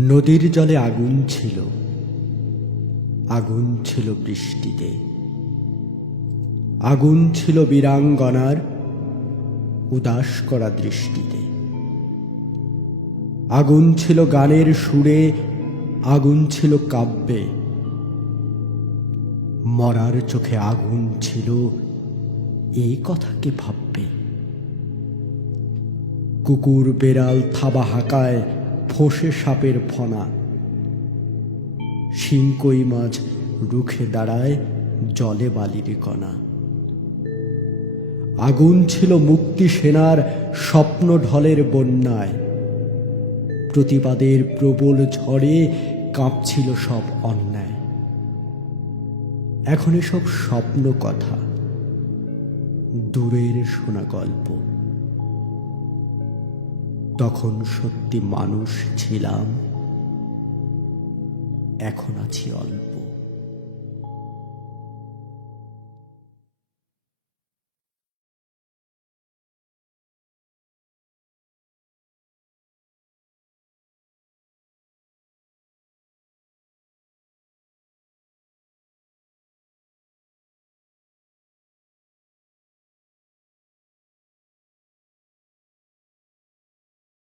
নদীর জলে আগুন ছিল, আগুন ছিল বৃষ্টিতে, আগুন ছিল বীরাঙ্গনার উদাস করা দৃষ্টিতে, আগুন ছিল গানের সুরে, আগুন ছিল কাব্যে, মরার চোখে আগুন ছিল, এই কথা কে ভাববে? কুকুর বেড়াল থাবা হাঁকায় ফোঁসে সাপের ফনা, শিংকই মাছ রুখে দাঁড়ায় জলে বালির কণা। আগুন ছিল মুক্তি সেনার স্বপ্ন ঢলের বন্যায়, প্রতিবাদের প্রবল ঝড়ে কাঁপছিল সব অন্যায়। এখন এসব স্বপ্ন কথা, দূরের শোনা গল্প। তখন সত্যি মানুষ ছিলাম, এখন আছি অল্প।